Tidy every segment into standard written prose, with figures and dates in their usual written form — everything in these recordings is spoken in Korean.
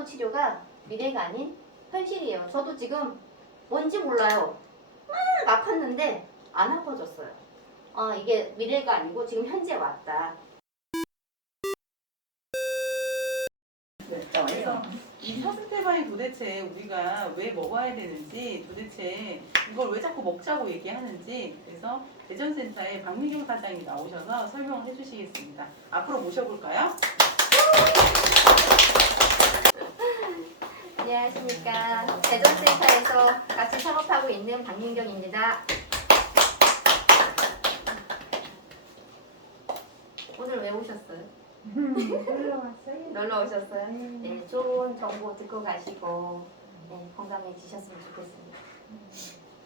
줄기세포 치료가 미래가 아닌 현실이에요. 저도 지금 뭔지 몰라요. 막 아팠는데 안 아파졌어요. 이게 미래가 아니고 지금 현재 왔다. 그래서 이 사슴테바이 도대체 우리가 왜 먹어야 되는지, 도대체 이걸 왜 자꾸 먹자고 얘기하는지, 그래서 대전센터에 박미경 사장이 나오셔서 설명을 해주시겠습니다. 앞으로 모셔볼까요? 안녕하십니까. 대전센터에서 같이 창업하고 있는 박민경입니다. 오늘 왜 오셨어요? 놀러 왔어요? 놀러 오셨어요? 네, 좋은 정보 듣고 가시고 건강해지셨으면 좋겠습니다.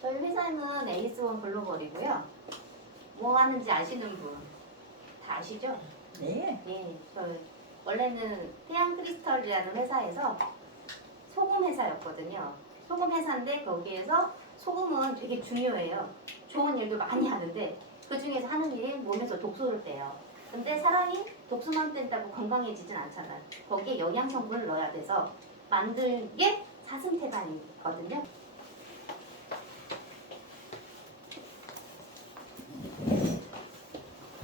저희 회사는 에이스원 글로벌이고요. 뭐 하는지 아시는 분 다 아시죠? 네. 네, 저희 원래는 태양크리스털이라는 회사에서 소금 회사였거든요. 소금 회사인데 거기에서 소금은 되게 중요해요. 좋은 일도 많이 하는데 그 중에서 하는 일이 몸에서 독소를 빼요. 근데 사람이 독소만 뺀다고 건강해지진 않잖아요. 거기에 영양 성분을 넣어야 돼서 만든 게 사슴테반이거든요.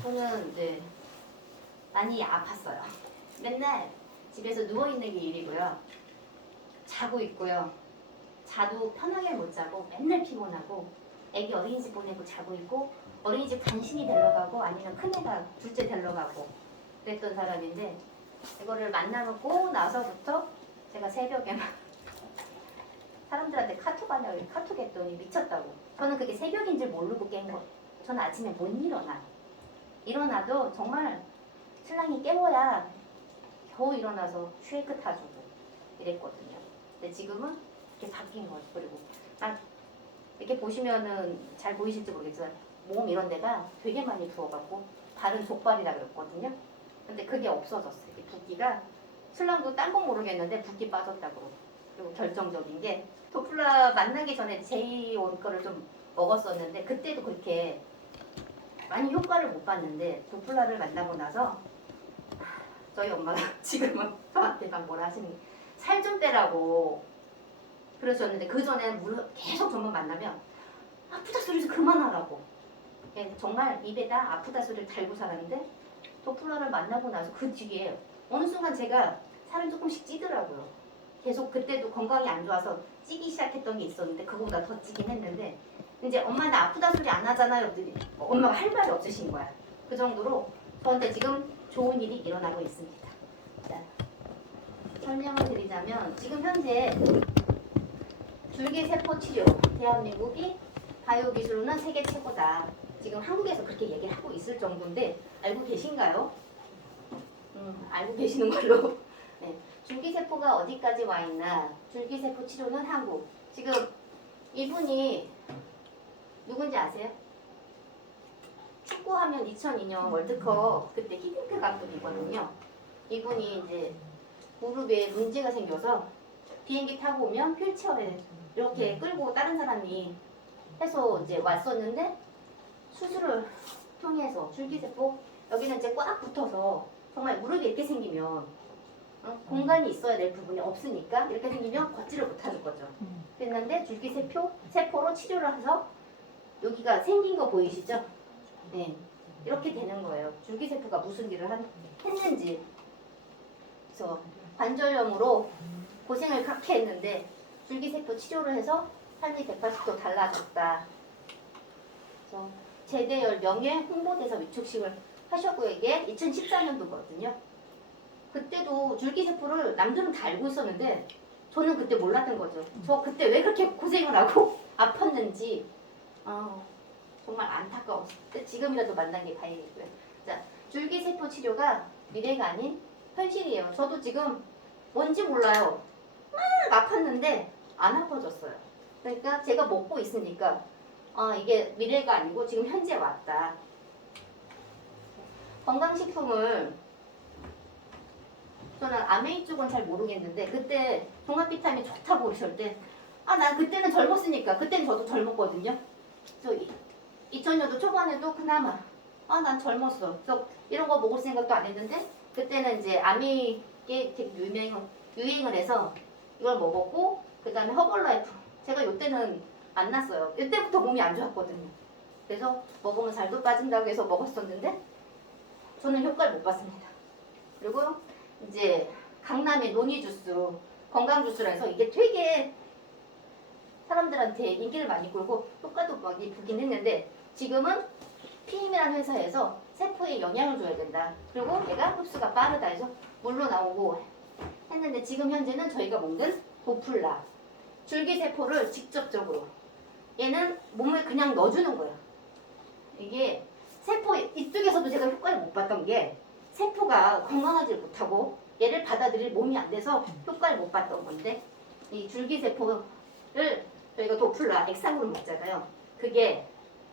저는 이제 많이 아팠어요. 맨날 집에서 누워있는 게 일이고요. 자고 있고요. 자도 편하게 못 자고 맨날 피곤하고 애기 어린이집 보내고 자고 있고 어린이집 간신히 데려가고 아니면 큰애가 둘째 데려가고 그랬던 사람인데 이거를 만나고 나서부터 제가 새벽에 막 사람들한테 카톡 했더니 미쳤다고. 저는 그게 새벽인 줄 모르고 깬 거. 저는 아침에 못 일어나도 정말 신랑이 깨워야 겨우 일어나서 쉐이크 타주고 이랬거든요. 근데 지금은 이렇게 바뀐 거죠. 그리고 딱 이렇게 보시면은 잘 보이실지 모르겠지만 몸 이런 데가 되게 많이 부어갖고 다른 족발이라 그랬거든요. 근데 그게 없어졌어요. 이게 붓기가 신랑도 딴 건 모르겠는데 붓기 빠졌다고. 그리고 결정적인 게 도플라 만나기 전에 제이온 거를 좀 먹었었는데 그때도 그렇게 많이 효과를 못 봤는데 도플라를 만나고 나서 저희 엄마가 지금은 저한테 막 뭐라 하시니 살 좀 빼라고 그러셨는데 그 전에는 계속 저만 만나면 아프다 소리 좀 그만하라고. 정말 입에다 아프다 소리를 달고 살았는데 도플라를 만나고 나서 그 뒤에 어느 순간 제가 살은 조금씩 찌더라고요. 계속 그때도 건강이 안 좋아서 찌기 시작했던 게 있었는데 그거보다 더 찌긴 했는데 이제 엄마 나 아프다 소리 안 하잖아요. 그랬더니 엄마가 할 말이 없으신 거야. 그 정도로 저한테 지금 좋은 일이 일어나고 있습니다. 자, 설명을 드리자면 지금 현재 줄기세포 치료 대한민국이 바이오 기술로는 세계 최고다. 지금 한국에서 그렇게 얘기를 하고 있을 정도인데 알고 계신가요? 알고 계시는 걸로. 네. 줄기세포가 어디까지 와 있나? 줄기세포 치료는 한국. 지금 이분이 누군지 아세요? 축구하면 2002년 월드컵 그때 히딩크 감독이거든요. 이분이 이제 무릎에 문제가 생겨서 비행기 타고 오면 휠체어에 이렇게 끌고 다른 사람이 해서 이제 왔었는데 수술을 통해서 줄기세포 여기는 이제 꽉 붙어서 정말 무릎이 이렇게 생기면 공간이 있어야 될 부분이 없으니까 이렇게 생기면 걷지를 못하는 거죠. 그랬는데 줄기세포로 치료를 해서 여기가 생긴 거 보이시죠? 네, 이렇게 되는 거예요. 줄기세포가 무슨 일을 했는지. 그래서 관절염으로 고생을 그렇게 했는데 줄기세포 치료를 해서 삶이 180도 달라졌다. 그래서 제대열 명예 홍보대사 위촉식을 하셨고 이게 2014년도거든요. 그때도 줄기세포를 남들은 다 알고 있었는데 저는 그때 몰랐던 거죠. 저 그때 왜 그렇게 고생을 하고 아팠는지 정말 안타까웠어요. 지금이라도 만난 게 다행이고요. 자, 줄기세포 치료가 미래가 아닌 현실이에요. 저도 지금 뭔지 몰라요. 막 아팠는데 안 아파졌어요. 그러니까 제가 먹고 있으니까 이게 미래가 아니고 지금 현재 왔다. 건강식품을 저는 아메이 쪽은 잘 모르겠는데 그때 종합비타민 좋다고 그러실 때 난 그때는 젊었으니까 그때는 저도 젊었거든요. 저 2000년도 초반에도 그나마 난 젊었어. 그래서 이런 거 먹을 생각도 안 했는데 그때는 이제 아미 이게 되게 유행을 해서 이걸 먹었고 그 다음에 허벌라이프 제가 이때는 안 났어요. 이때부터 몸이 안 좋았거든요. 그래서 먹으면 살도 빠진다고 해서 먹었었는데 저는 효과를 못 봤습니다. 그리고 이제 강남의 노니 주스, 건강 주스라 해서 이게 되게 사람들한테 인기를 많이 끌고 효과도 많이 보긴 했는데 지금은 PM이라는 회사에서 세포에 영향을 줘야 된다. 그리고 얘가 흡수가 빠르다 해서 물로 나오고 했는데 지금 현재는 저희가 먹는 도플라 줄기세포를 직접적으로 얘는 몸에 그냥 넣어주는 거예요. 이게 세포 이쪽에서도 제가 효과를 못 봤던 게 세포가 건강하지 못하고 얘를 받아들일 몸이 안 돼서 효과를 못 봤던 건데 이 줄기세포를 저희가 도플라 액상으로 먹잖아요. 그게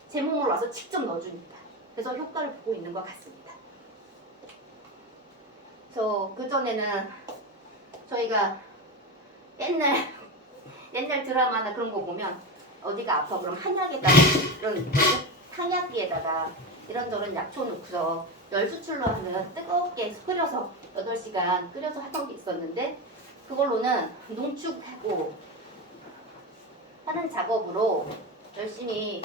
제 몸으로 와서 직접 넣어주니까 그래서 효과를 보고 있는 것 같습니다. 저 그전에는 저희가 옛날 드라마나 그런 거 보면 어디가 아파 그럼 한약에다가 이런 탕약기에다가 이런저런 약초 넣고서 열 수출로 하는 뜨겁게 끓여서 8시간 끓여서 하던 게 있었는데 그걸로는 농축하고 하는 작업으로 열심히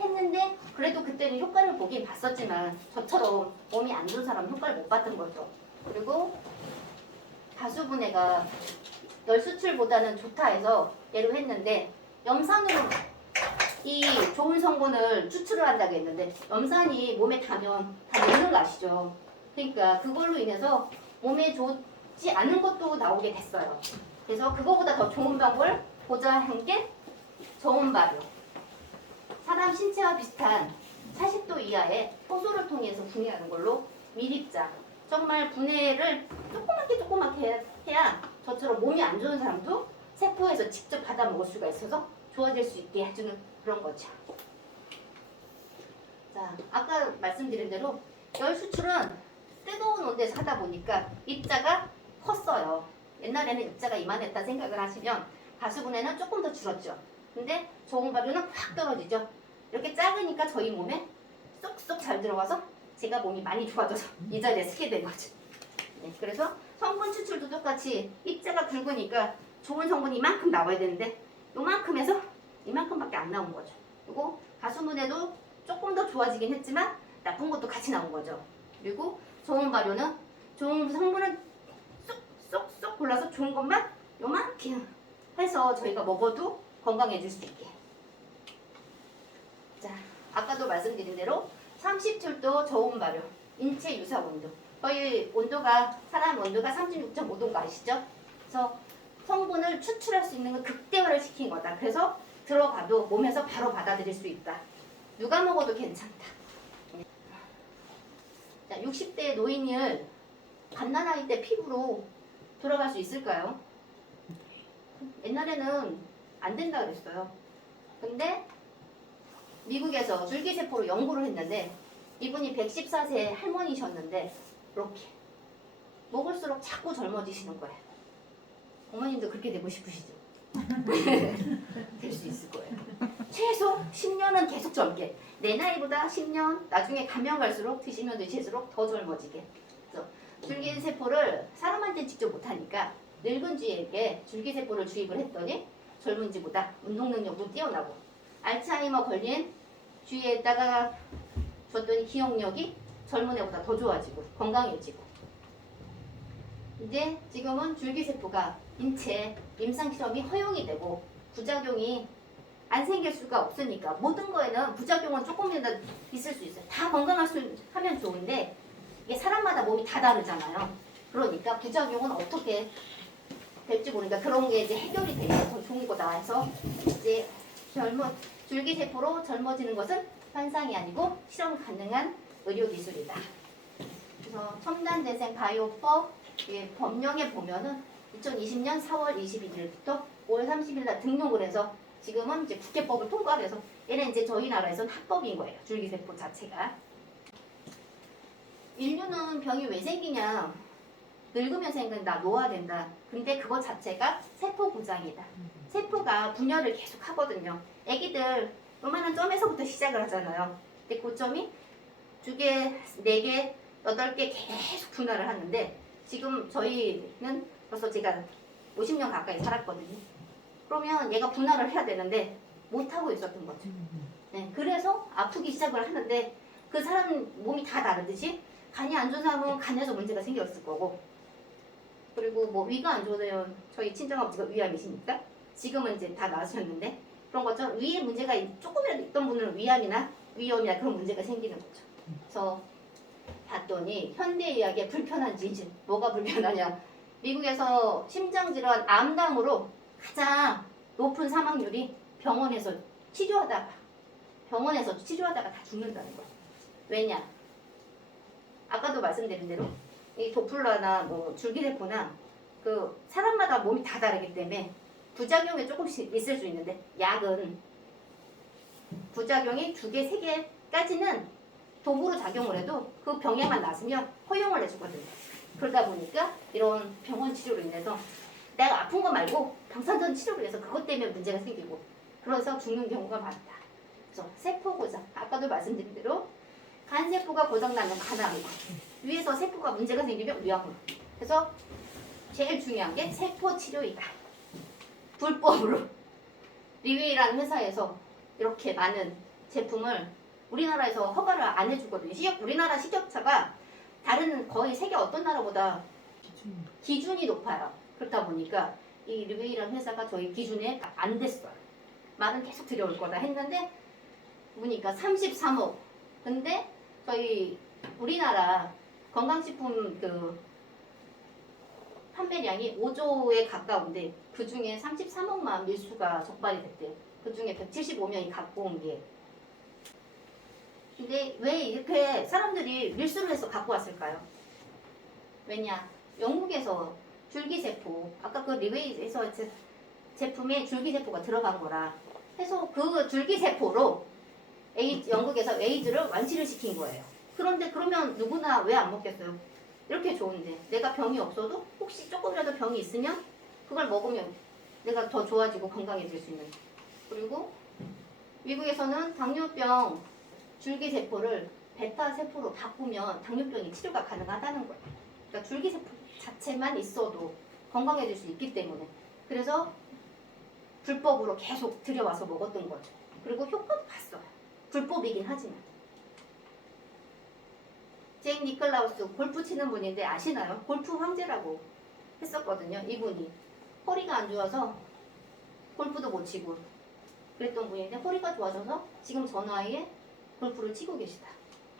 했는데 그래도 그때는 효과를 보긴 봤었지만 저처럼 몸이 안 좋은 사람은 효과를 못 봤던 거죠. 그리고 가수분해가 열 수출보다는 좋다 해서 얘로 했는데 염산으로 이 좋은 성분을 추출을 한다고 했는데 염산이 몸에 닿으면 다 녹는 거 아시죠? 그러니까 그걸로 인해서 몸에 좋지 않은 것도 나오게 됐어요. 그래서 그거보다 더 좋은 방법을 보자 한 게 저온 발효. 사람 신체와 비슷한 40도 이하의 효소를 통해서 분해하는 걸로 밀입자. 정말 분해를 조그맣게 해야 저처럼 몸이 안 좋은 사람도 세포에서 직접 받아 먹을 수가 있어서 좋아질 수 있게 해주는 그런 거죠. 자, 아까 말씀드린 대로 열 수출은 뜨거운 온도에서 하다 보니까 입자가 컸어요. 옛날에는 입자가 이만했다 생각을 하시면 가수분해는 조금 더 줄었죠. 근데 저온 발효는 확 떨어지죠. 이렇게 작으니까 저희 몸에 쏙쏙 잘 들어가서 제가 몸이 많이 좋아져서 이 자리에 서게 된 거죠. 네, 그래서 성분 추출도 똑같이 입자가 굵으니까 좋은 성분이 이만큼 나와야 되는데 요만큼에서 이만큼밖에 안 나온 거죠. 그리고 가수분해도 조금 더 좋아지긴 했지만 나쁜 것도 같이 나온 거죠. 그리고 저온 발효는 좋은 성분을 쏙쏙쏙 골라서 좋은 것만 요만큼 해서 저희가 먹어도 건강해질 수 있게. 자, 아까도 말씀드린 대로 37도 저온 발효, 인체 유사 온도. 거의 온도가 사람 온도가 36.5도인 거 아시죠? 그래서 성분을 추출할 수 있는 걸 극대화를 시킨 거다. 그래서 들어가도 몸에서 바로 받아들일 수 있다. 누가 먹어도 괜찮다. 자, 60대 노인을 갓난아기 때 피부로 돌아갈 수 있을까요? 옛날에는 안 된다 그랬어요. 근데 미국에서 줄기세포로 연구를 했는데 이분이 114세 할머니셨는데 이렇게 먹을수록 자꾸 젊어지시는 거예요. 어머님도 그렇게 되고 싶으시죠? 될 수 있을 거예요. 최소 10년은 계속 젊게. 내 나이보다 10년 나중에 가면 갈수록 드시면 드실수록 더 젊어지게. 그래서 줄기세포를 사람한테 직접 못하니까 늙은 쥐에게 줄기세포를 주입을 했더니 젊은 쥐보다 운동 능력도 뛰어나고 알츠하이머 걸린 쥐에다가 줬더니 기억력이 젊은 애보다 더 좋아지고 건강해지고. 이제 지금은 줄기세포가 인체 임상실험이 허용이 되고 부작용이 안 생길 수가 없으니까 모든 거에는 부작용은 조금이라도 있을 수 있어요. 다 건강하면 좋은데 이게 사람마다 몸이 다 다르잖아요. 그러니까 부작용은 어떻게 될지 모르니까 그런 게 이제 해결이 되면 더 좋은 거다 해서 이제 줄기세포로 젊어지는 것은 환상이 아니고 실험 가능한 의료기술이다. 그래서 첨단재생 바이오법 법령에 보면은 2020년 4월 21일부터 5월 30일 날 등록을 해서 지금은 이제 국회법을 통과를 해서 얘는 이제 저희 나라에서는 합법인 거예요. 줄기세포 자체가. 인류는 병이 왜 생기냐? 늙으면 생긴다, 노화된다. 근데 그거 자체가 세포 고장이다. 세포가 분열을 계속 하거든요. 애기들 요만한 점에서부터 시작을 하잖아요. 근데 그 점이 2개, 4개, 8개 계속 분할을 하는데 지금 저희는 벌써 제가 50년 가까이 살았거든요. 그러면 얘가 분할을 해야 되는데 못하고 있었던 거죠. 네, 그래서 아프기 시작을 하는데 그 사람 몸이 다 다르듯이 간이 안 좋은 사람은 간에서 문제가 생겼을 거고, 그리고 뭐 위가 안 좋으면 저희 친정아버지가 위암이시니까 지금은 이제 다 나으셨는데 그런 것처럼 위에 문제가 조금이라도 있던 분은 위암이나 위염이나 그런 문제가 생기는 거죠. 그래서 봤더니 현대의학의 불편한 진실, 뭐가 불편하냐, 미국에서 심장질환 암담으로 가장 높은 사망률이 병원에서 치료하다가 다 죽는다는 거예요. 왜냐? 아까도 말씀드린 대로 이 도플러나 뭐 줄기세포나 그 사람마다 몸이 다 다르기 때문에 부작용이 조금씩 있을 수 있는데, 약은 부작용이 2개, 3개까지는 도구로 작용을 해도 그 병에만 나으면 허용을 해주거든요. 그러다 보니까 이런 병원 치료로 인해서 내가 아픈 거 말고 방사선 치료로 해서 그것 때문에 문제가 생기고 그래서 죽는 경우가 많다. 그래서 세포 고장, 아까도 말씀드린 대로 간세포가 고장나면 간암이고 위에서 세포가 문제가 생기면 위암으로. 그래서 제일 중요한 게 세포 치료이다. 불법으로 리웨이라는 회사에서 이렇게 많은 제품을 우리나라에서 허가를 안 해주거든요. 우리나라 식약처가 다른 거의 세계 어떤 나라보다 기준이 높아요. 그렇다 보니까 이 리웨이라는 회사가 저희 기준에 안 됐어요. 말은 계속 들여올 거다 했는데 보니까 33억. 근데 저희 우리나라 건강식품 그 판매량이 5조에 가까운데 그 중에 33억만 밀수가 적발이 됐대요. 그 중에 175명이 갖고 온 게. 근데 왜 이렇게 사람들이 밀수를 해서 갖고 왔을까요? 왜냐? 영국에서 줄기세포, 아까 그 리웨이에서 제품에 줄기세포가 들어간 거라 해서 그 줄기세포로 영국에서 에이즈를 완치를 시킨 거예요. 그런데 그러면 누구나 왜 안 먹겠어요? 이렇게 좋은데 내가 병이 없어도 혹시 조금이라도 병이 있으면 그걸 먹으면 내가 더 좋아지고 건강해질 수 있는. 그리고 미국에서는 당뇨병 줄기세포를 베타세포로 바꾸면 당뇨병이 치료가 가능하다는 거예요. 그러니까 줄기세포 자체만 있어도 건강해질 수 있기 때문에. 그래서 불법으로 계속 들여와서 먹었던 거죠. 그리고 효과도 봤어요. 불법이긴 하지만. 잭 니클라우스 골프 치는 분인데 아시나요? 골프 황제라고 했었거든요. 이분이 허리가 안 좋아서 골프도 못 치고 그랬던 분인데 허리가 좋아져서 지금 저 나이에 골프를 치고 계시다.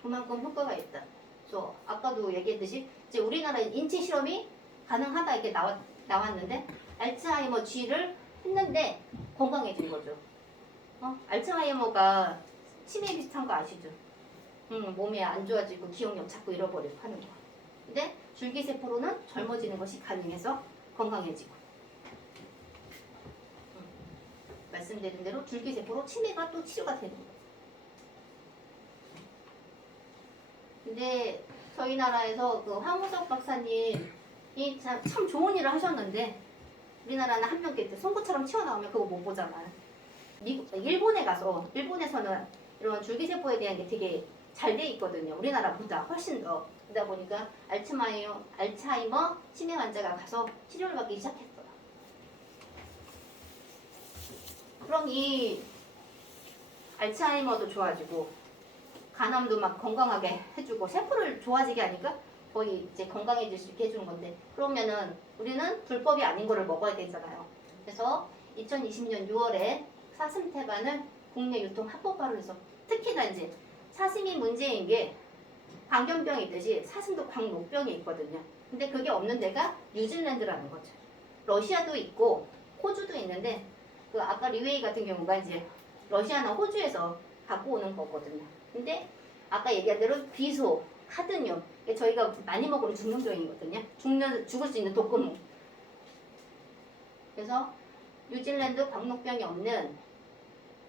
그만큼 효과가 있다. 그래서 아까도 얘기했듯이 이제 우리나라에 인체 실험이 가능하다 이렇게 나왔는데 알츠하이머 쥐를 했는데 건강해진 거죠. 알츠하이머가 치매 비슷한 거 아시죠? 몸이 안 좋아지고 기억력 자꾸 잃어버리고 하는 거. 근데 줄기세포로는 젊어지는 것이 가능해서 건강해지고. 말씀드린 대로 줄기세포로 치매가 또 치료가 되는 거예요. 근데 저희 나라에서 그 황우석 박사님이 참 좋은 일을 하셨는데 우리나라는 한 명 이렇게 송곳처럼 튀어나오면 그거 못 보잖아요. 일본에서는 이런 줄기세포에 대한 게 되게 잘 돼 있거든요. 우리나라보다 훨씬 더. 그러다 보니까 알츠하이머 치매 환자가 가서 치료를 받기 시작했어요. 그럼 이 알츠하이머도 좋아지고 간암도 막 건강하게 해주고 세포를 좋아지게 하니까 거의 이제 건강해질 수 있게 해주는 건데, 그러면은 우리는 불법이 아닌 거를 먹어야 되잖아요. 그래서 2020년 6월에 사슴태반을 국내 유통 합법화로 해서, 특히나 이제 사슴이 문제인 게 광견병이 있듯이 사슴도 광노병이 있거든요. 근데 그게 없는 데가 뉴질랜드라는 거죠. 러시아도 있고 호주도 있는데 그 아까 리웨이 같은 경우가 이제 러시아나 호주에서 갖고 오는 거거든요. 근데 아까 얘기한 대로 비소, 카드뇽, 저희가 많이 먹으면 죽는 병이거든요. 죽을 수 있는 독극물. 그래서 뉴질랜드 광노병이 없는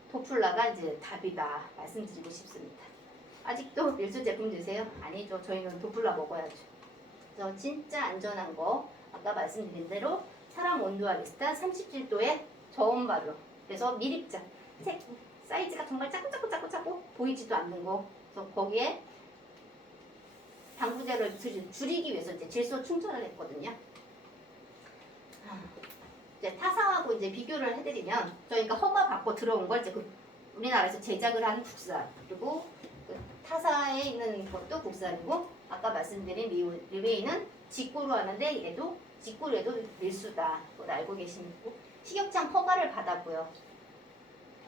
도플라가 이제 답이다 말씀드리고 싶습니다. 아직도 밀수 제품 드세요? 아니죠. 저희는 도플라 먹어야죠. 그래서 진짜 안전한 거 아까 말씀드린 대로 사람 온도와 비슷한 37도의 저온발로. 그래서 밀입자. 사이즈가 정말 작고 보이지도 않는 거. 그래서 거기에 방부제를 줄이기 위해서 이제 질소 충전을 했거든요. 이제 타사하고 이제 비교를 해드리면 저희가 허가 받고 들어온 걸 이제 우리나라에서 제작을 한 국산, 그리고 그 타사에 있는 것도 국산이고, 아까 말씀드린 리웨이는 직구로 하는데 얘도 직구로 해도 밀수다. 그걸 알고 계시고, 식욕장 허가를 받았고요.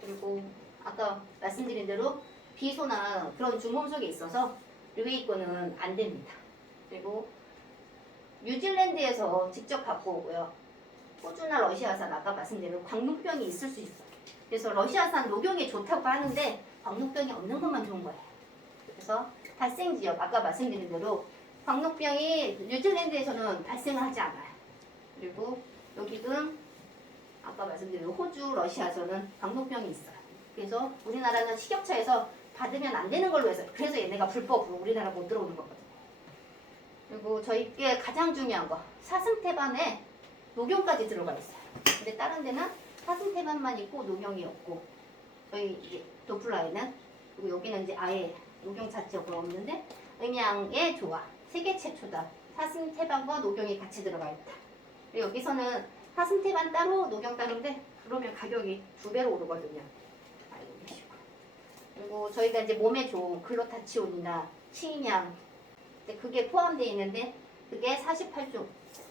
그리고 아까 말씀드린 대로 비소나 그런 중금속에 있어서 리웨이 거는 안 됩니다. 그리고 뉴질랜드에서 직접 갖고 오고요. 호주나 러시아산 아까 말씀드린 대로 광노병이 있을 수 있어요. 그래서 러시아산 녹용이 좋다고 하는데 광노병이 없는 것만 좋은 거예요. 그래서 발생 지역 아까 말씀드린 대로 광노병이 뉴질랜드에서는 발생을 하지 않아요. 그리고 여기는 아까 말씀드린 대로 호주, 러시아에서는 광노병이 있어요. 그래서 우리나라는 식약처에서 받으면 안 되는 걸로 해서 그래서 얘네가 불법으로 우리나라 못 들어오는 거거든요. 그리고 저희께 가장 중요한 거 사슴태반에 녹용까지 들어가 있어요. 근데 다른 데는 사슴태반만 있고 녹용이 없고, 저희 이제 도플라에는, 그리고 여기는 이제 아예 녹용 자체가 없는데 음양의 조화 세계 최초다. 사슴태반과 녹용이 같이 들어가 있다. 그리고 여기서는 사슴태반 따로 녹용 따로인데 그러면 가격이 2배로 오르거든요. 알고 계시고. 그리고 저희가 이제 몸에 좋은 글루타치온이나 치인향 그게 포함되어 있는데 그게 48종,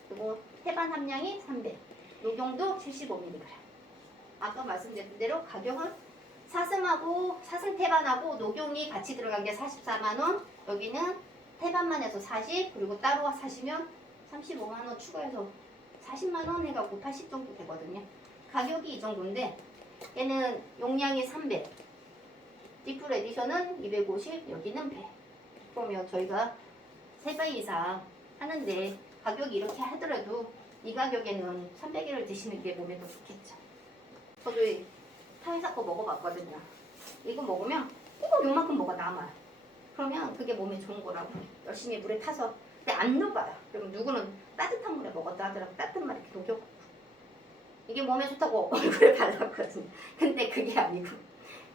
그리고 태반 함량이 300, 녹용도 75mg. 아까 말씀드린 대로 가격은 사슴하고 사슴태반하고 녹용이 같이 들어간 게 44만 원, 여기는 태반만 해서 40, 그리고 따로 사시면 35만 원 추가해서 40만 원 해갖고 80 정도 되거든요. 가격이 이 정도인데 얘는 용량이 300, 디플 에디션은 250, 여기는 100. 그러면 저희가 3배 이상 하는데 가격이 이렇게 하더라도 이 가격에는 300일을 드시는 게 몸에 더 좋겠죠. 저도 타이사 거 먹어봤거든요. 이거 먹으면 꼭 요만큼 뭐가 남아요. 그러면 그게 몸에 좋은 거라고 열심히 물에 타서, 근데 안 녹아요. 그러면 누구는 따뜻한 물에 먹었다 하더라고. 따뜻한 물에 이렇게 녹여 이게 몸에 좋다고 얼굴에 발랐거든요. 근데 그게 아니고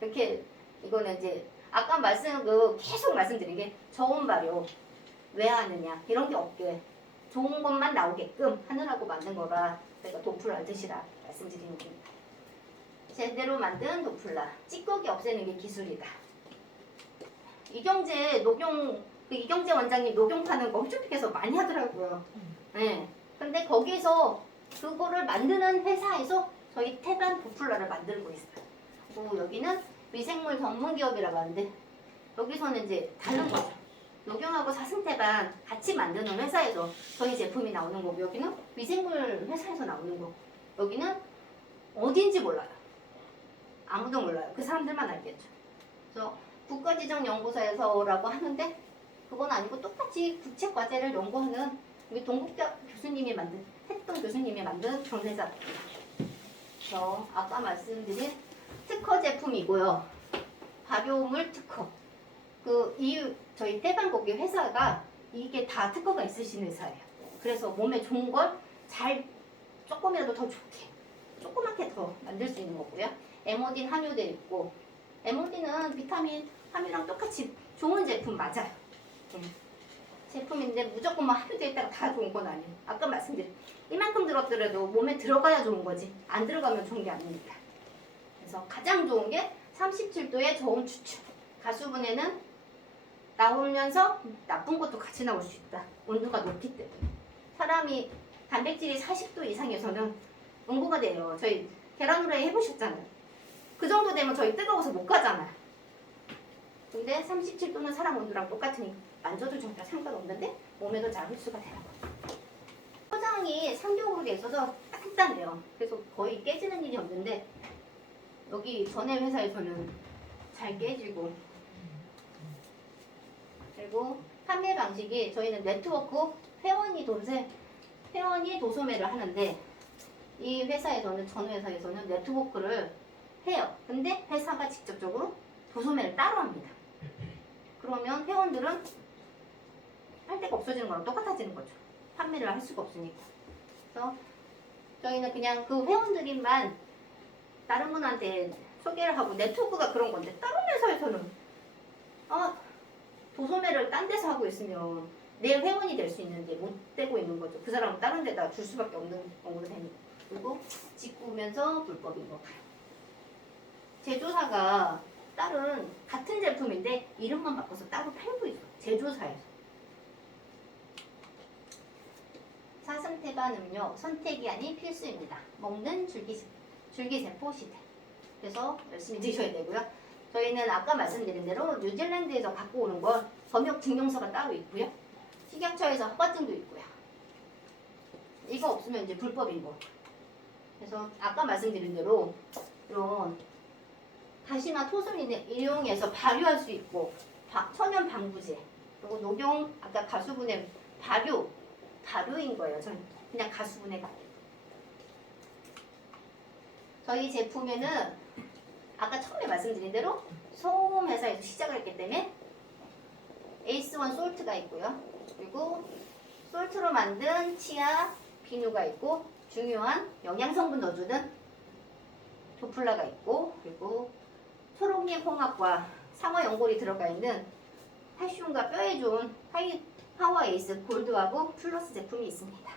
이렇게 이거는 이제 아까 계속 말씀드린 게 저온 발효 왜 하느냐 이런 게 없게 좋은 것만 나오게끔 하느라고 만든 거라 제가 도플라 드시라 말씀드리는 겁니다. 제대로 만든 도플라 찌꺼기 없애는 게 기술이다. 이경재 녹용 이경재 원장님 녹용 파는 거 홈쇼핑에서 많이 하더라고요. 네. 근데 거기서 그거를 만드는 회사에서 저희 태반 도플라를 만들고 있어요. 그리고 여기는 미생물 전문 기업이라고 하는데 여기서는 이제 다른 거죠. 녹용하고 사슴태반 같이 만드는 회사에서 저희 제품이 나오는 거고, 여기는 미생물 회사에서 나오는 거고, 여기는 어딘지 몰라요. 아무도 몰라요. 그 사람들만 알겠죠. 그래서 국가지정연구소에서라고 하는데 그건 아니고 똑같이 국책과제를 연구하는 우리 동국대 교수님이 했던 교수님이 만든 그런 회사입니다. 그래서 아까 말씀드린 특허 제품이고요. 발효물 특허. 저희 태반고기 회사가 이게 다 특허가 있으신 회사예요. 그래서 몸에 좋은 걸 조금이라도 더 좋게, 조그맣게 더 만들 수 있는 거고요. 에모딘 함유되어 있고, 에모딘은 비타민 함유랑 똑같이 좋은 제품 맞아요. 제품인데 무조건 함유되어 있다가 다 좋은 건 아니에요. 아까 말씀드린 이만큼 들었더라도 몸에 들어가야 좋은 거지 안 들어가면 좋은 게 아닙니다. 그래서 가장 좋은 게 37도의 저온 추출. 가수분해는 나오면서 나쁜 것도 같이 나올 수 있다. 온도가 높기 때문에. 사람이 단백질이 40도 이상에서는 응고가 돼요. 저희 계란 후라이 해보셨잖아요. 그 정도 되면 저희 뜨거워서 못 가잖아요. 근데 37도는 사람 온도랑 똑같으니까 만져도 전혀 상관없는데 몸에도 잘 흡수가 되는 거예요. 포장이 삼겹으로 돼 있어서 단단해요. 그래서 거의 깨지는 일이 없는데 여기 전에 회사에서는 잘 깨지고, 그리고 판매 방식이 저희는 네트워크 회원이 도소매를 하는데 이 회사에서는 전 회사에서는 네트워크를 해요. 근데 회사가 직접적으로 도소매를 따로 합니다. 그러면 회원들은 할 데가 없어지는 거랑 똑같아지는 거죠. 판매를 할 수가 없으니까. 그래서 저희는 그냥 그 회원들만 다른 분한테 소개를 하고, 네트워크가 그런 건데 다른 회사에서는 도소매를 딴 데서 하고 있으면 내 회원이 될 수 있는데 못 되고 있는 거죠. 그 사람은 다른 데다 줄 수밖에 없는 경우가 되니까. 그리고 직구면서 불법인 거. 제조사가 다른 같은 제품인데 이름만 바꿔서 따로 팔고 있어. 제조사에서. 사슴태반 음료 선택이 아닌 필수입니다. 먹는 줄기세포 시대. 그래서 열심히 드셔야 되고요. 저희는 아까 말씀드린 대로 뉴질랜드에서 갖고 오는 건 검역 증명서가 따로 있고요. 식약처에서 허가증도 있고요. 이거 없으면 이제 불법인 거. 그래서 아까 말씀드린 대로 이런 다시마 토순을 이용해서 발효할 수 있고 천연 방부제 그리고 녹용 아까 가수분해 발효인 거예요. 저는 그냥 가수분해가. 저희 제품에는 아까 처음에 말씀드린 대로 소금 회사에서 시작을 했기 때문에 에이스1 솔트가 있고요. 그리고 솔트로 만든 치아 비누가 있고 중요한 영양성분 넣어주는 도플라가 있고 그리고 초록잎 홍합과 상어 연골이 들어가 있는 칼슘과 뼈에 좋은 하와 에이스 골드하고 플러스 제품이 있습니다.